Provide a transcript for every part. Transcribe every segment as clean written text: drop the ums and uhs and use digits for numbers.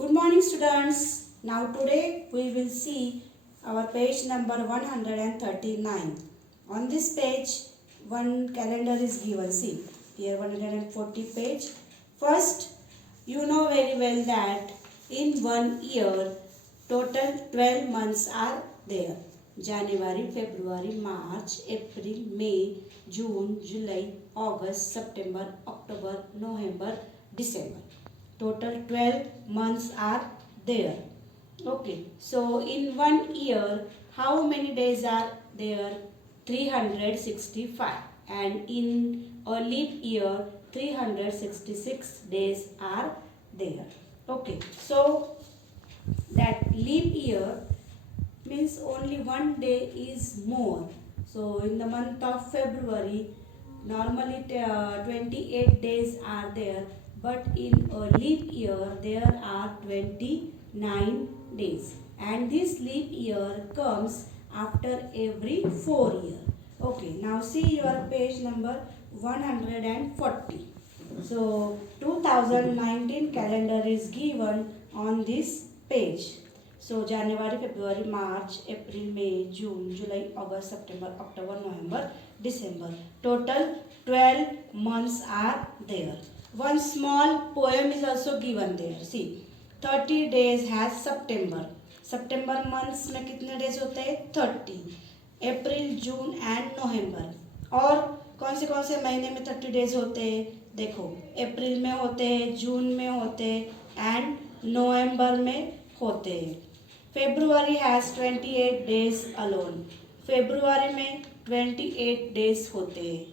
Good morning students. Now today we will see our page number 139. On this page one calendar is given. See here 140 page. First you know very well that in 1 year total 12 months are there. January, February, March, April, May, June, July, August, September, October, November, December. Total 12 months are there. Okay, so in 1 year, how many days are there? 365. And in a leap year, 366 days are there. Okay, so that leap year means only one day is more. So in the month of February, normally 28 days are there, but in a leap year there are 29 days, and this leap year comes after every 4 years. Okay, now see your page number 140. So 2019 calendar is given on this page. So January, February, March, April, May, June, July, August, September, October, November, December. Total 12 months are there. One small poem is also given there. See, 30 days has September. September months में कितने days होते हैं? 30. अप्रैल, जून and November. और कौन से महीने में 30 days होते हैं? देखो, अप्रैल में होते हैं, जून में होते हैं एंड नवंबर में होते हैं. February has 28 days alone. February में 28 days होते हैं.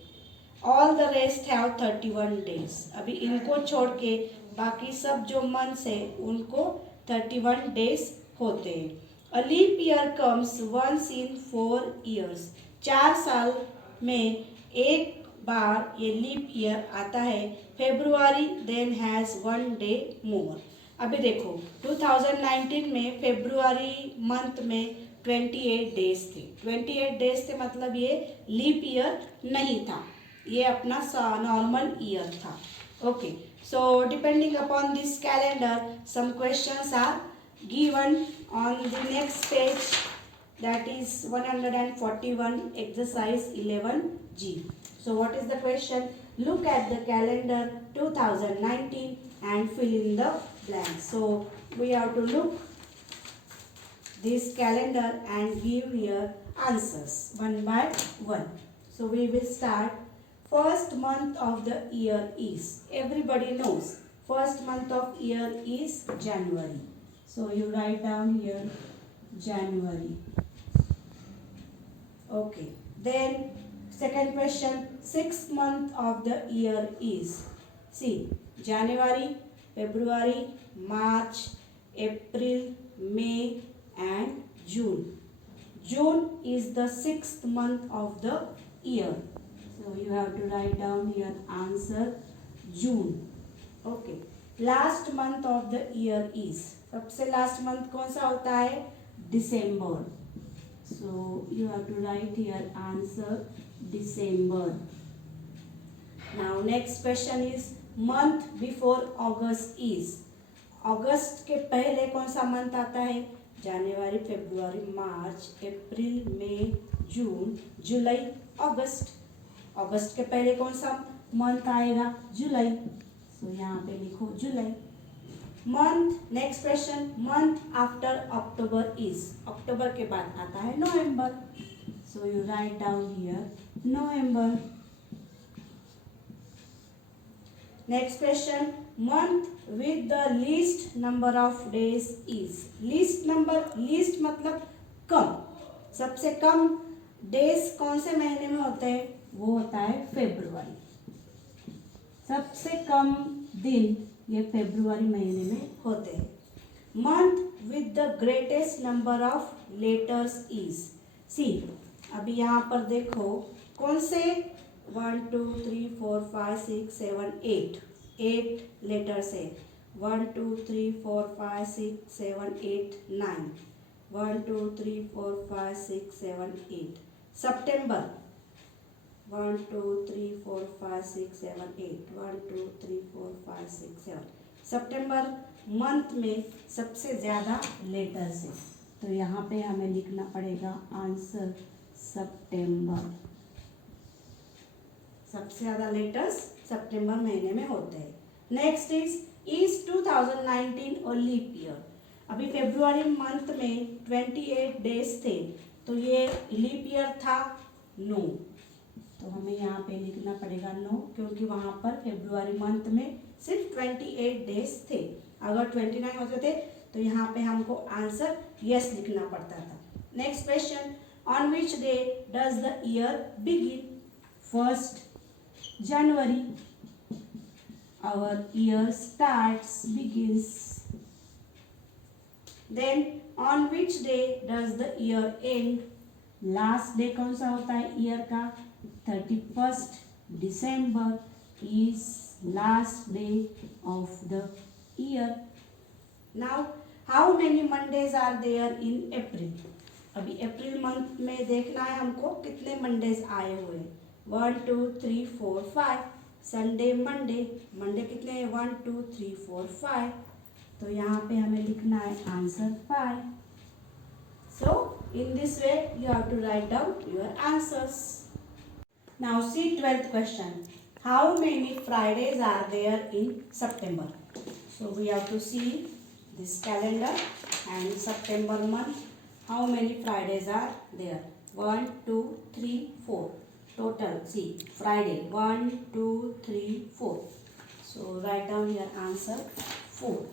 All the rest have 31 days. अभी इनको छोड़ के बाकी सब जो months है उनको 31 days होते हैं. A leap year comes once in 4 years. 4 साल में एक बार ये लीप ईयर आता है. February then has 1 day more. अभी देखो 2019 में फेब्रुआरी मंथ में 28 डेज थे. 28 डेज थे मतलब ये लीप ईयर नहीं था, ये अपना नॉर्मल ईयर था. Okay, so depending upon this calendar some questions are given on the next page, that is 141 exercise 11G. So what is the question? Look at the calendar 2019 and fill in the blanks. So we have to look this calendar and give your answers one by one. So we will start. First month of the year is, everybody knows, first month of year is January. So you write down here January. Okay, then second question, sixth month of the year is, see, January, February, March, April, May and June. June is the sixth month of the year. So you have to write down here answer June. Okay, last month of the year is, सबसे last month कौन सा होता है? December. So you have to write here answer December. Now next question is month before August is, अगस्त के पहले कौन सा month आता है? जनवरी, फरवरी, मार्च, अप्रैल, मई, जून, जुलाई, अगस्त. अगस्त के पहले कौन सा मंथ आएगा? जुलाई. सो यहाँ पे लिखो July. Month next question, month after October is, October के बाद आता है November. So you write down here November. Next question, month with the least number of days is. Least number, least मतलब कम, सबसे कम डेज कौन से महीने में होते हैं? वो होता है फरवरी. सबसे कम दिन ये फरवरी महीने में होते हैं. Month with the greatest number of letters is, see, अभी यहाँ पर देखो कौन से 1 2 3 4 5 6 7 8 लेटर्स है. 1 2 3 4 5 6 7 8 9. 1 2 3 4 5 6 7 8. September 1 2 3 4 5 6 7 8. 1 2 3 4 5 6 7. September मंथ में सबसे ज़्यादा लेटर्स है, तो यहाँ पे हमें लिखना पड़ेगा आंसर सितंबर। सबसे ज़्यादा लेटर्स सितंबर महीने में होते हैं। नेक्स्ट इज 2019 और लीप ईयर। अभी फरवरी मंथ में 28 डेज थे, तो ये लीप ईयर था? नो, तो हमें यहाँ पे लिखना पड़ेगा नो, क्योंकि वहाँ पर फरवरी मंथ में सिर्फ 28 डेज थे। अगर 29 होते थे तो यहाँ पे हमको आंसर यस लिखना पड़ता था। Next question, on which day does the year begin? 1 January. Our year begins. Then on which day does the year end? Last day कौन सा होता है ईयर का? 31st December is last day of the year. Now how many Mondays are there in April? अभी April month में देखना है हमको कितने मंडेज आए हुए। 1 2 3 4 5। संडे मंडे कितने हैं? 1 2 3 4 5। तो यहाँ पे हमें लिखना है answer 5। So in this way you have to write down your answers. Now see 12th question. How many Fridays are there in September? So we have to see this calendar and September month. How many Fridays are there? 1 2 3 4. Total, see, Friday 1 2 3 4. So write down your answer 4.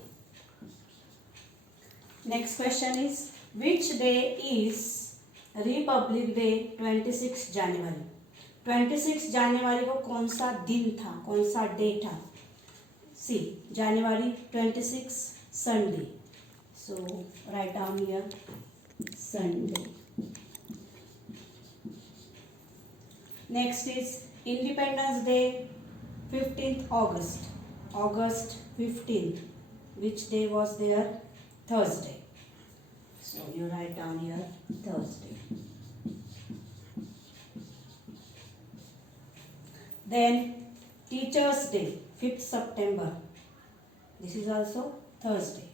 Next question is, which day is Republic Day? 26 January. 26 जनवरी को कौन सा दिन था, कौन सा day था? सी January 26 Sunday. So write down here Sunday. Next is Independence Day, 15th August. August 15th. Which day was there? Thursday. So you write down here Thursday. Then Teachers Day, 5th September. This is also Thursday.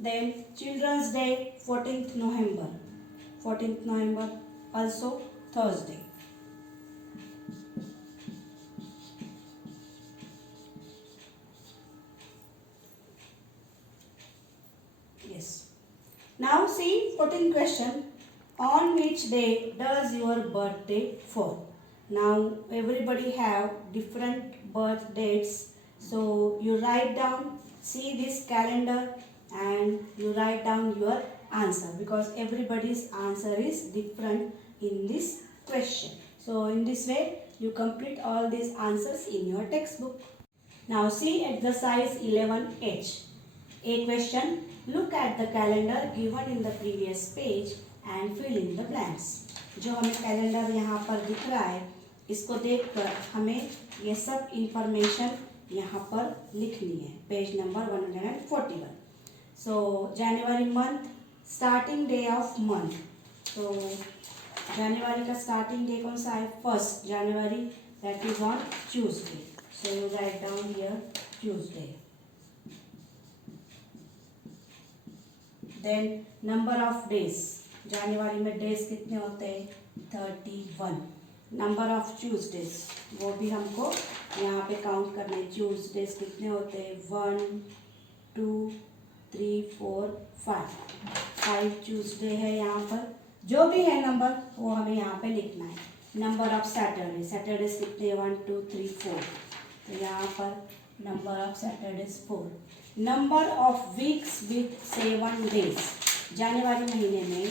Then Children's Day, 14th November. 14th November also Thursday. Yes. Now see 14th question. On which day does your birthday fall? Now everybody have different birth dates. So you write down, see this calendar and you write down your answer, because everybody's answer is different in this question. So in this way you complete all these answers in your textbook. Now see exercise 11H. A question, look at the calendar given in the previous page and fill in the blanks. जो हमें calendar यहाँ पर दिख रहा है, इसको देखकर हमें ये सब इंफॉर्मेशन यहाँ पर लिखनी है। Page number 141. So January month, starting day of month. So January का starting day कौन सा है? 1st January, that is on Tuesday. So you write down here Tuesday. Then number of days. January में days कितने होते हैं? 31. Number of Tuesdays, वो भी हमको यहाँ पे काउंट करना है। Tuesdays कितने होते हैं? 1 2 3 4 5. 5 Tuesday है यहाँ पर। जो भी है नंबर वो हमें यहाँ पे लिखना है। नंबर ऑफ सैटरडे, सैटरडेज कितने? 1 2 3 4. तो यहाँ पर number of Saturdays 4. Number of weeks with 7 days. जनवरी महीने में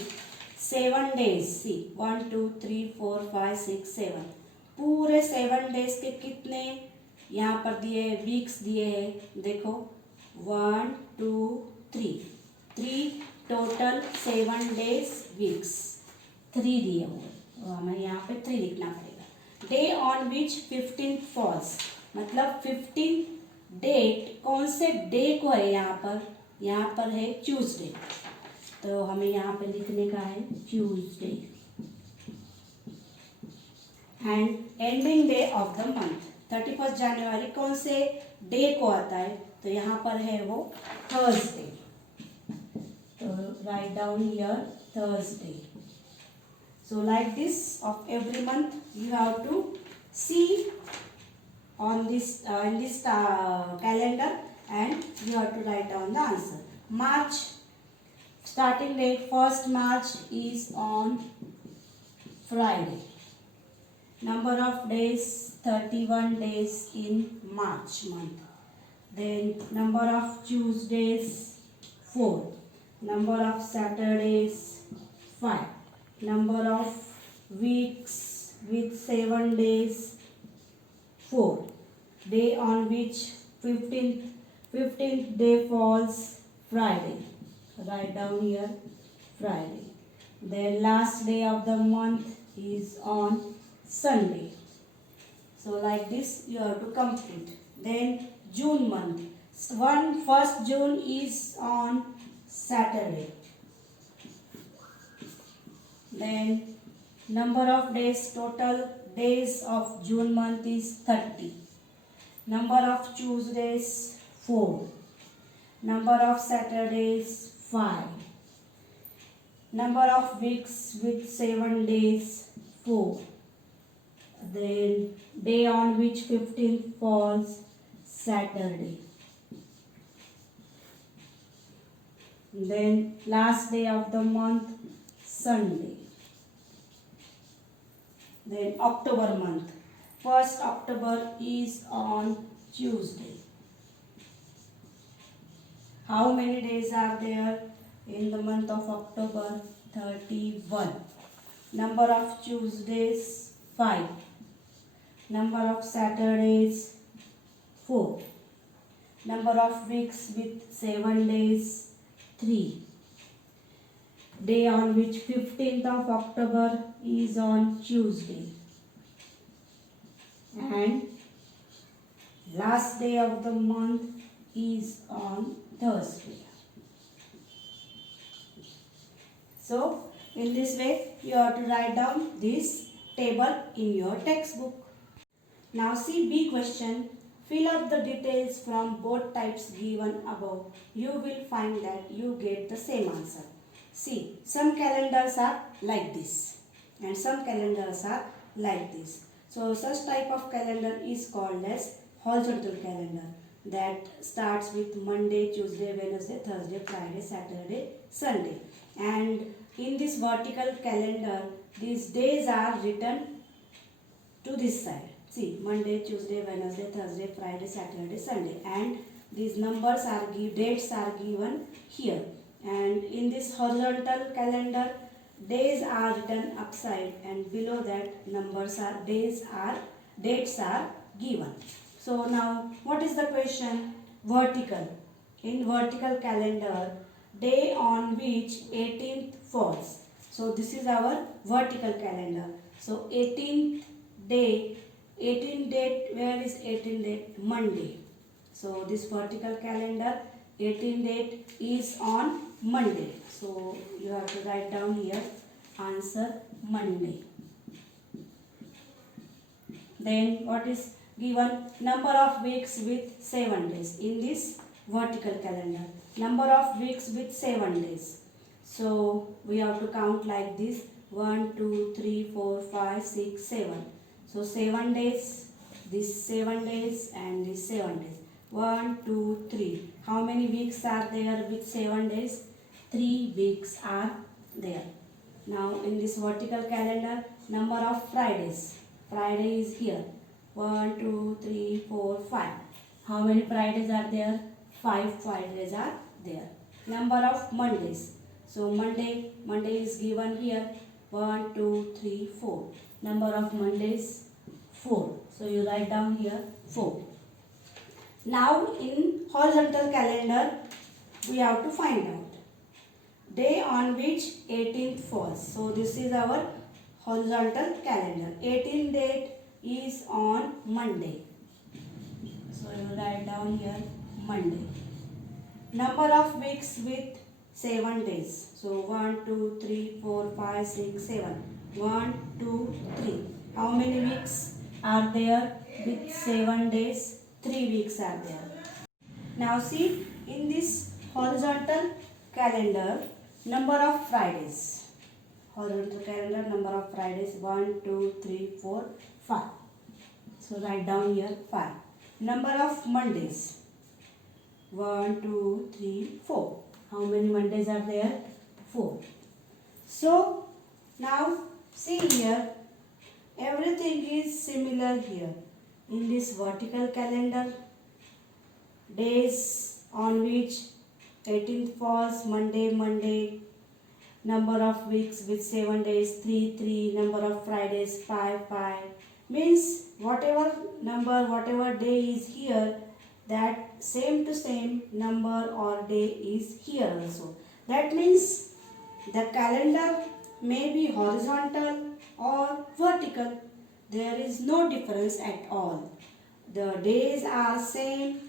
7 डेज, सी 1 2 3 4 5 6 7. पूरे 7 डेज के कितने यहाँ पर दिए, वीक्स दिए हैं? देखो 1 2 3 टोटल 7 डेज वीक्स 3 दिए हुए, तो हमें यहाँ पे 3 लिखना पड़ेगा। Day on which 15th false, मतलब 15 डेट कौन से डे को है यहाँ पर है ट्यूसडे, तो हमें यहाँ पे लिखने का है Tuesday. And ending day of the month. 31 जनवरी कौन से डे को आता है? तो यहाँ पर है वो थर्सडे। तो right down here Thursday. So like this of every month you have to see on this in this calendar, and you have to write down the answer. March starting date 1st March is on Friday. Number of days 31 days in March month. Then number of Tuesdays 4. Number of Saturdays 5. Number of weeks with 7 days 4. Day on which 15th day falls Friday. Write down here Friday. Then last day of the month is on Sunday. So like this you have to complete. Then June month. 1st June is on Saturday. Then number of days, total days of June month is 30. Number of Tuesdays 4. Number of Saturdays 5. Number of weeks with 7 days 4. Then day on which 15th falls Saturday. Then last day of the month Sunday. Then October month. 1st October is on Tuesday. How many days are there in the month of October? 31. Number of Tuesdays 5. Number of Saturdays 4. Number of weeks with 7 days 3. Day on which 15th of October is on Tuesday. And last day of the month is on Thursday. So in this way you have to write down this table in your textbook. Now see B question. Fill up the details from both types given above. You will find that you get the same answer. See, some calendars are like this and some calendars are like this. So such type of calendar is called as horizontal calendar, that starts with Monday, Tuesday, Wednesday, Thursday, Friday, Saturday, Sunday. And in this vertical calendar, these days are written to this side. See, Monday, Tuesday, Wednesday, Thursday, Friday, Saturday, Sunday. And these numbers are dates are given here. And in this horizontal calendar, days are written upside, and below that dates are given. So now what is the question? Vertical. In vertical calendar, day on which 18th falls. So this is our vertical calendar. So 18th date, where is 18th date? Monday. So this vertical calendar 18th date is on Monday. So you have to write down here answer Monday. Then what is given? Number of weeks with 7 days in this vertical calendar. Number of weeks with 7 days. So we have to count like this: 1, 2, 3, 4, 5, 6, 7. So 7 days, this 7 days and this 7 days. 1, 2, 3. How many weeks are there with 7 days? 3 weeks are there. Now in this vertical calendar, number of Fridays. Friday is here. 1, 2, 3, 4, 5. How many Fridays are there? 5 Fridays are there. Number of Mondays. So Monday is given here. 1, 2, 3, 4. Number of Mondays 4. So you write down here 4. Now in horizontal calendar, we have to find out day on which 18th falls. So this is our horizontal calendar. 18th date is on Monday. So you write down here Monday. Number of weeks with 7 days. So 1, 2, 3, 4, 5, 6, 7. 1, 2, 3. How many weeks are there with 7 days? 3 weeks are there. Now see, in this horizontal calendar, number of Fridays. Horizontal calendar, number of Fridays, 1, 2, 3, 4, 5. So write down here 5. Number of Mondays, 1, 2, 3, 4. How many Mondays are there? 4. So now see here, everything is similar here. In this vertical calendar, days on which 18th falls, Monday, number of weeks with 7 days, 3, number of Fridays, 5. Means whatever number, whatever day is here, that same to same number or day is here also. That means the calendar may be horizontal or vertical. There is no difference at all. The days are same,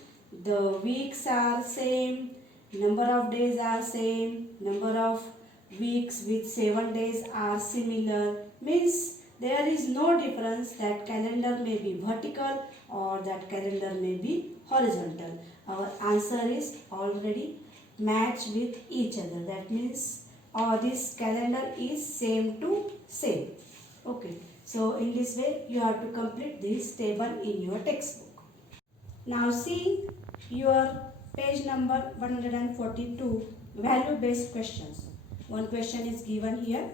the weeks are same, number of days are same, number of weeks with 7 days are similar. Means there is no difference that calendar may be vertical or that calendar may be horizontal. Our answer is already matched with each other. That means this calendar is same to same. Okay. So in this way you have to complete this table in your textbook. Now see your page number 142, value based questions. One question is given here.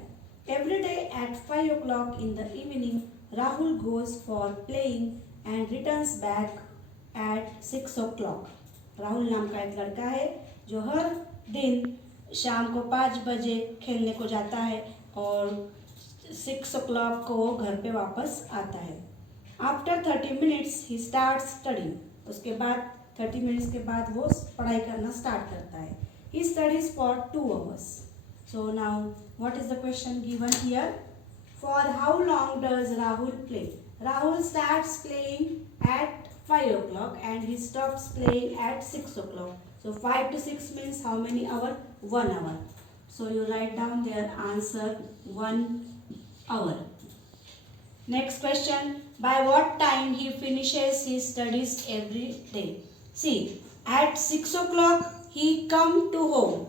Every day at 5 o'clock in the evening, Rahul goes for playing and returns back at 6 o'clock. Rahul नाम का एक लड़का है जो हर दिन शाम को 5 बजे खेलने को जाता है और 6 o'clock को वो घर पे वापस आता है. After 30 minutes he starts studying. उसके बाद 30 मिनट्स के बाद वो पढ़ाई करना स्टार्ट करता है. He studies for 2 hours. So now what is the question given here? For how long does Rahul play? Rahul starts playing at 5 o'clock and he stops playing at 6 o'clock. So 5 to 6 means how many hours? 1 hour. So you write down their answer 1 hour. Next question. By what time he finishes his studies every day? See, at 6 o'clock he come to home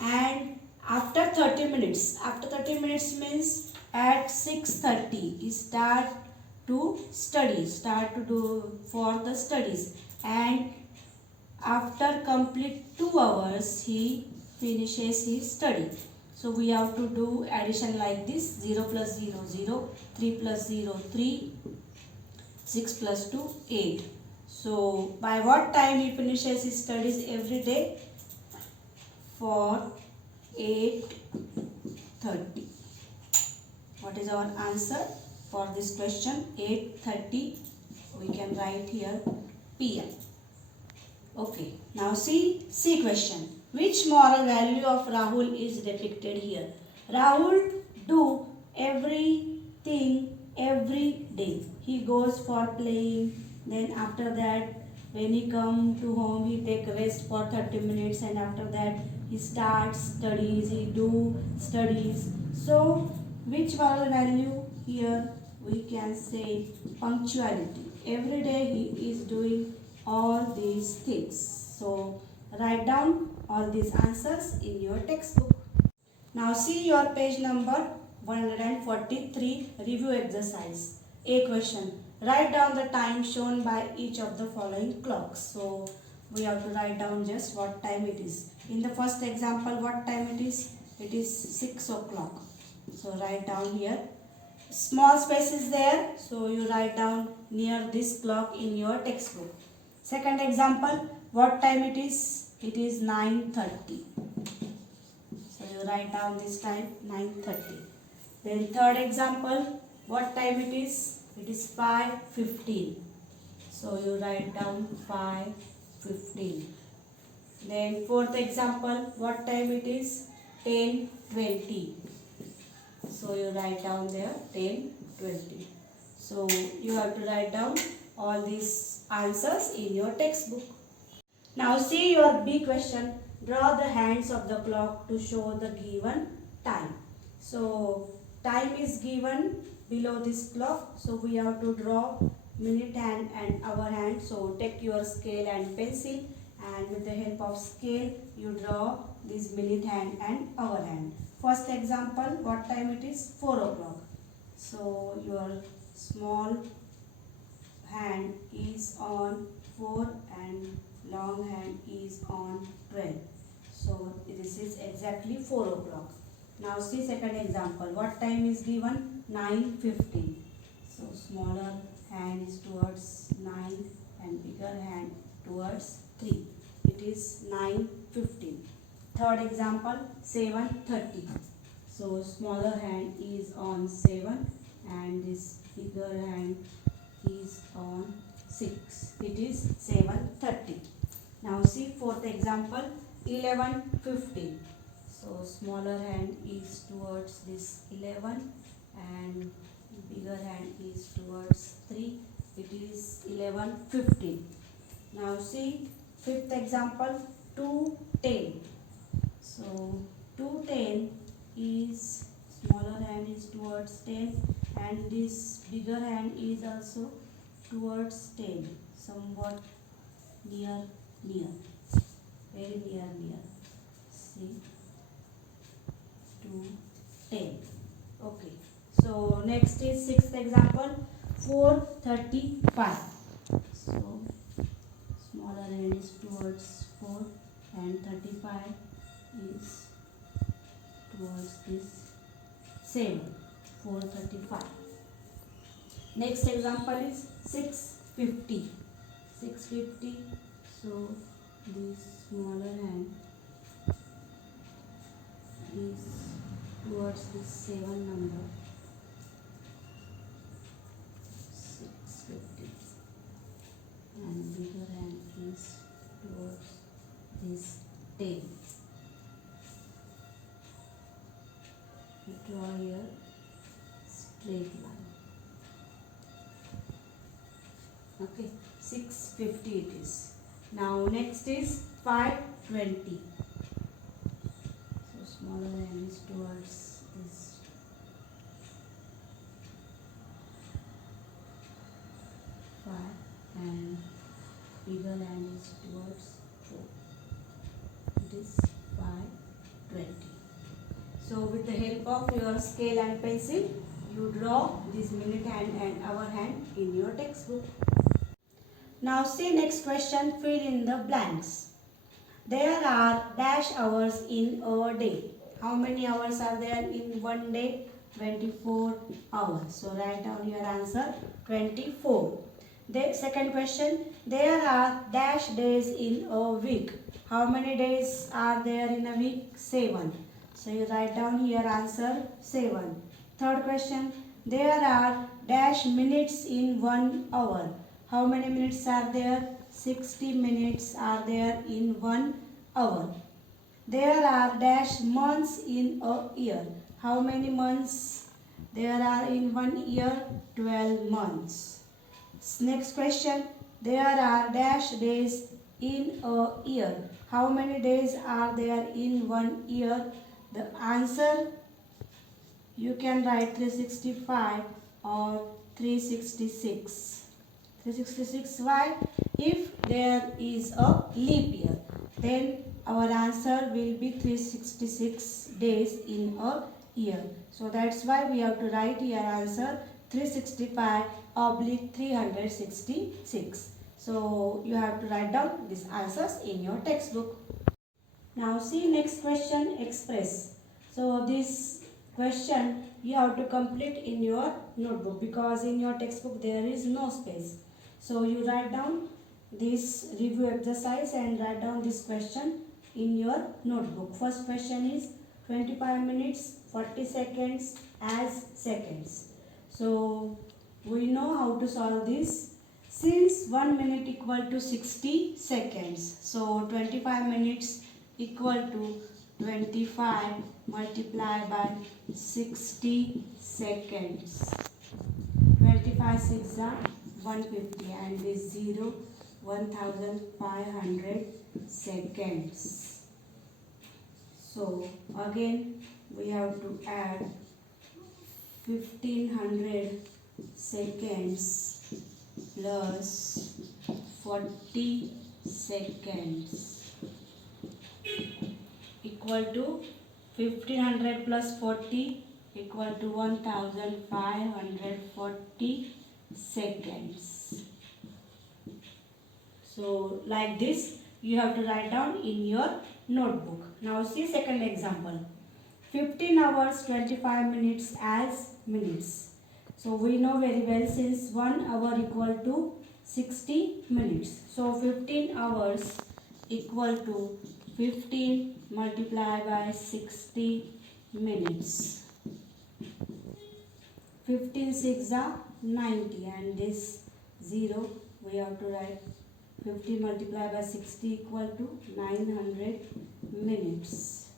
and after 30 minutes means at 6:30 he start to do for the studies, and after complete 2 hours he finishes his study. So we have to do addition like this: 0 plus 0 0, 3 plus 0 3, 6 plus 2 8. So by what time he finishes his studies every day? For 8:30. What is our answer for this question? 8:30. We can write here PM. Okay. Now see question. Which moral value of Rahul is depicted here? Rahul do everything every day. He goes for playing. Then after that, when he come to home, he take rest for 30 minutes, and after that he starts studies. He do studies. So which moral value here? We can say punctuality. Every day he is doing all these things. So write down all these answers in your textbook. Now see your page number 143, review exercise. A question. Write down the time shown by each of the following clocks. So we have to write down just what time it is. In the first example, what time it is? It is 6 o'clock. So write down here. Small space is there, so you write down near this clock in your textbook. Second example, what time it is? It is 9:30. So you write down this time 9:30. Then third example, what time it is? It is 5:15. So you write down 5:15. Then fourth example, what time it is? 10:20. So you write down there 10:20. So you have to write down all these answers in your textbook. Now see your B question. Draw the hands of the clock to show the given time. So time is given below this clock. So we have to draw minute hand and hour hand. So take your scale and pencil, and with the help of scale you draw this minute hand and hour hand. First example, what time it is? 4 o'clock. So your small hand is on 4 and long hand is on 12. So this is exactly 4 o'clock. Now see second example. What time is given? 9:15. So smaller hand is towards 9 and bigger hand towards 3. It is 9:15. Third example, 7:30. So smaller hand is on 7 and this bigger hand is on 6. It is 7:30. Now see fourth example, 11:15. So smaller hand is towards this 11 and bigger hand is towards 3. It is 11:15. Now see fifth example, 2:10. So 2:10 is smaller hand is towards 10 and this bigger hand is also towards 10, somewhat near, very near. See, 2:10. Okay. So next is sixth example, 4:35. So smaller hand is towards 4 and 35 is towards this 7. 4:35. Next example is 6:50. 6:50. So this smaller hand is towards this 7 number. 6:50. And bigger hand is towards this 10. We draw here straight line. Okay, 6:50 it is. Now next is 5:20. So smaller hand is towards this 5 and bigger hand is towards 4. It is 5:20. So with the help of your scale and pencil, you draw this minute hand and hour hand in your textbook. Now see next question, fill in the blanks. There are dash hours in a day. How many hours are there in one day? 24 hours. So write down your answer, 24. The second question, there are dash days in a week. How many days are there in a week? 7. So you write down here answer 7. Third question, there are dash minutes in 1 hour. How many minutes are there? 60 minutes are there in 1 hour. There are dash months in a year. How many months there are in 1 year? 12 months. Next question, there are dash days in a year. How many days are there in 1 year? The answer, you can write 365 or 366. 366, why? If there is a leap year, then our answer will be 366 days in a year. So that's why we have to write here answer 365 oblique 366. So you have to write down these answers in your textbook. Now see next question, express. So this question you have to complete in your notebook because in your textbook there is no space. So you write down this review exercise and write down this question in your notebook. First question is 25 minutes 40 seconds as seconds. So we know how to solve this. Since 1 minute equal to 60 seconds, so 25 minutes equal to 25 multiplied by 60 seconds. 25 6 are 150 and this 0 1500 seconds. So again we have to add 1500 seconds plus 40 seconds equal to 1500 plus 40 equal to 1540 seconds. So like this you have to write down in your notebook. Now see second example. 15 hours 25 minutes as minutes. So we know very well, since 1 hour equal to 60 minutes. So 15 hours equal to 15 multiplied by 60 minutes. 15 6 are 90 and this 0 we have to write 50 multiplied by 60 equal to 900 minutes.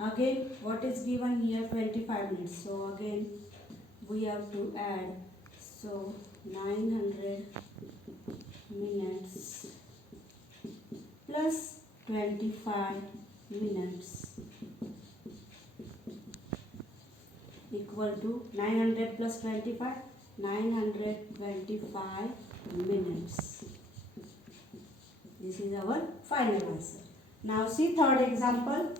Again what is given here? 25 minutes. So again we have to add. So 900 minutes plus 25 minutes equal to 900 plus 25, 925 minutes. This is our final answer. Now see third example.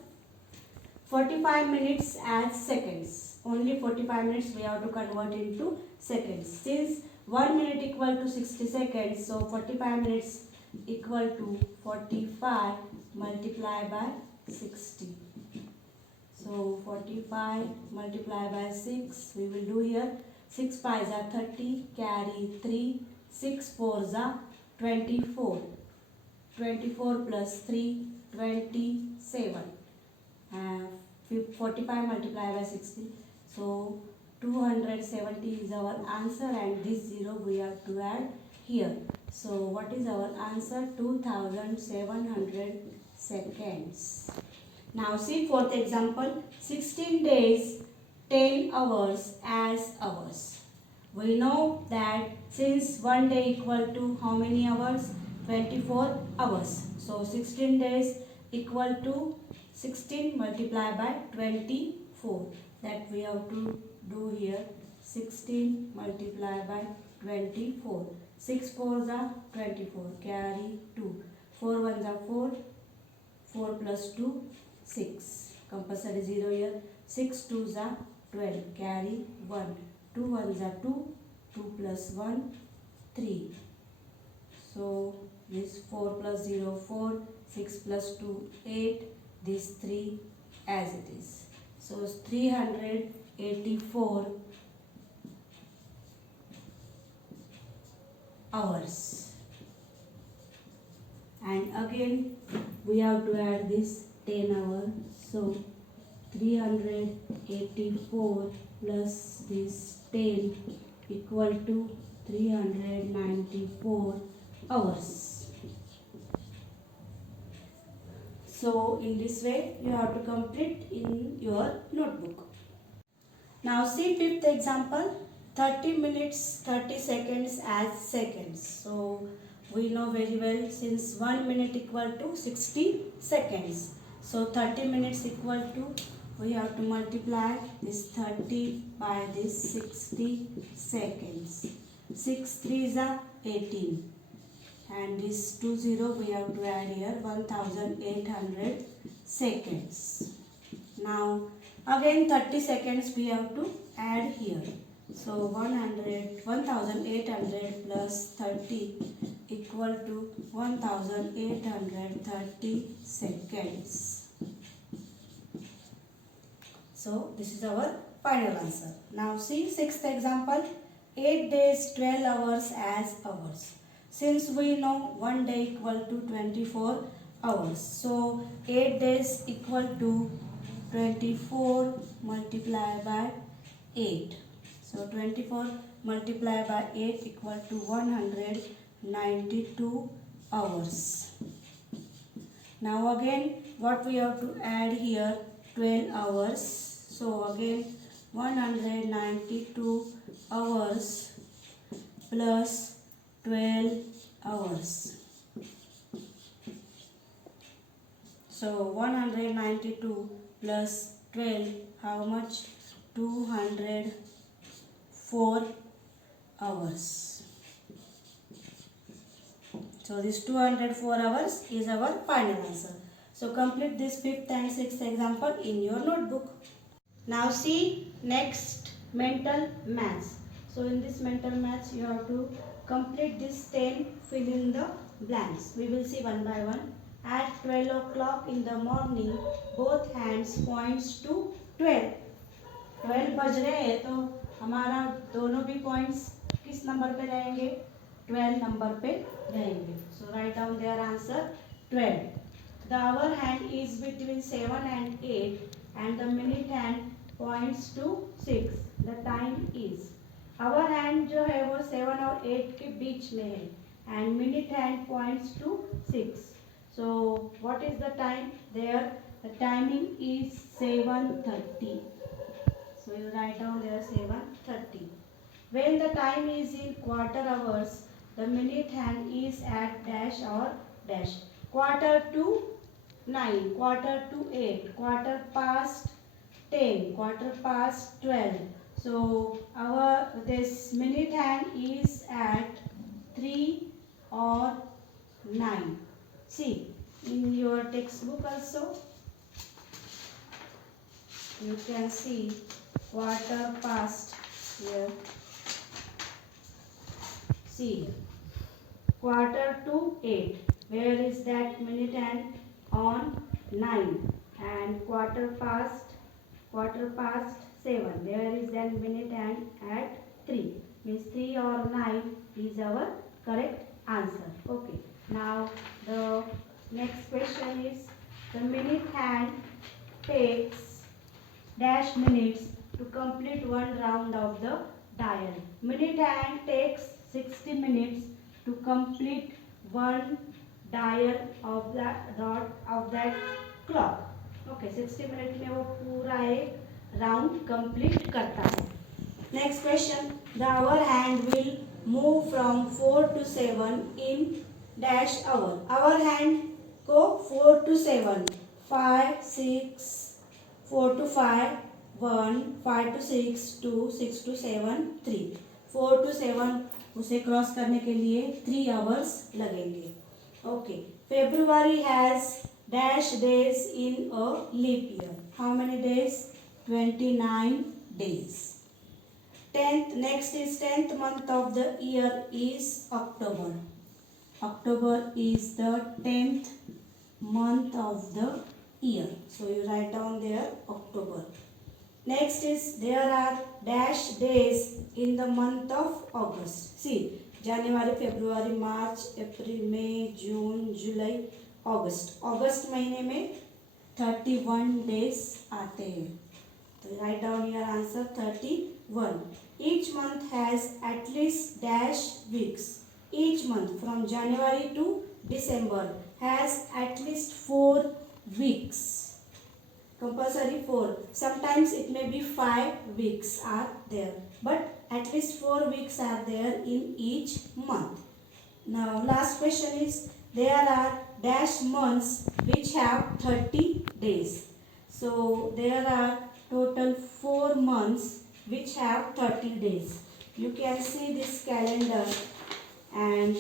45 minutes as seconds. Only 45 minutes we have to convert into seconds. Since 1 minute equal to 60 seconds, so 45 minutes equal to 45 multiplied by 60. So 45 multiplied by 6, we will do here. 6 5s are 30, carry 3, 6 4s are 24. 24 plus 3, 27. 45 multiplied by 60. So 270 is our answer and this 0 we have to add here. So what is our answer? 2700 seconds. Now see fourth example. 16 days 10 hours as hours. We know that since 1 day equal to how many hours? 24 hours. So 16 days equal to 16 multiplied by 24. That we have to do here. 16 multiplied by 24. 6 4s are 24. Carry 2. 4 1s are 4. 4 plus 2, 6. Compulsory 0 here. 6 2s are 12. Carry 1. 2 1s are 2. 2 plus 1, 3. So this 4 plus 0, 4. 6 plus 2, 8. This 3 as it is. So 384 hours. And again we have to add this 10 hours. So 384 plus this 10 equal to 394 hours. So in this way you have to complete in your notebook. Now see fifth example. 30 minutes 30 seconds as seconds. So we know very well, since 1 minute equal to 60 seconds. So 30 minutes equal to, we have to multiply this 30 by this 60 seconds. 6 3s are 18. And this 20 we have to add here, 1800 seconds. Now again 30 seconds we have to add here. So 1800 plus 30 equal to 1830 seconds. So this is our final answer. Now see sixth example. 8 days 12 hours as hours. Since we know 1 day equal to 24 hours. So 8 days equal to 24 multiplied by 8. So 24 multiplied by 8 equal to 192 hours. Now again what we have to add here? 12 hours. So again 192 hours plus 12 hours. So 192 plus 12, how much? 204 hours. So this 204 hours is our final answer. So complete this 5th and 6th example in your notebook. Now see next mental maths. So in this mental maths you have to complete this 10, fill in the blanks. We will see one by one. At 12 o'clock in the morning, both hands points to 12. 12 बज रहे हैं तो हमारा दोनों भी points किस number पे रहेंगे? 12 नंबर पे रहेंगे. So write down their answer 12. The hour hand is between 7 and 8 and the minute hand points to 6. The time is. Hour hand जो है वो 7 और 8 के बीच में है and minute hand points to 6. So what is the time there? The timing is 7:30. So you write down there 7:30. When the time is in quarter hours, the minute hand is at dash or dash. Quarter to 9, quarter to 8, quarter past 10, quarter past 12. So this minute hand is at 3 or 9. See in your textbook also you can see quarter past here. See quarter to 8. Where is that minute hand? On 9. And quarter past 7. There is that minute hand at 3. Means 3 or 9 is our correct answer. Okay. Now the next question is the minute hand takes dash minutes to complete one round of the dial. Minute hand takes 60 minutes to complete one dial of that clock. Okay, 60 minute में वो पूरा एक round complete करता है. Next question. The hour hand will move from 4 to 7 in dash hour. Hour hand को 4 to 7, 5, 6, 4 to 5, 1, 5 to 6, 2, 6 to 7, 3. 4 to 7 उसे cross करने के लिए 3 hours लगेंगे. Okay. February has dash days in a leap year. How many days? 29 days. 10th, next is 10th month of the year is October. October is the 10th month of the year. So you write down there October. Next is there are dash days in the month of August. See January, February, March, April, May, June, July, August. August महीने में 31 days आते हैं. तो write down your answer 31. Each month has at least dash weeks. Each month from January to December has at least 4 weeks. Compulsory 4. Sometimes it may be 5 weeks are there, but at least 4 weeks are there in each month. Now last question is there are dash months which have 30 days. So there are total 4 months which have 30 days. You can see this calendar and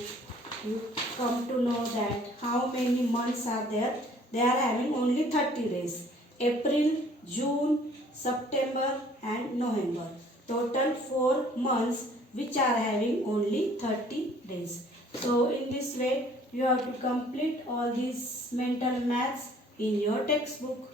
you come to know that how many months are there. They are having only 30 days. April, June, September and November. Total 4 months which are having only 30 days. So in this way you have to complete all these mental maths in your textbook.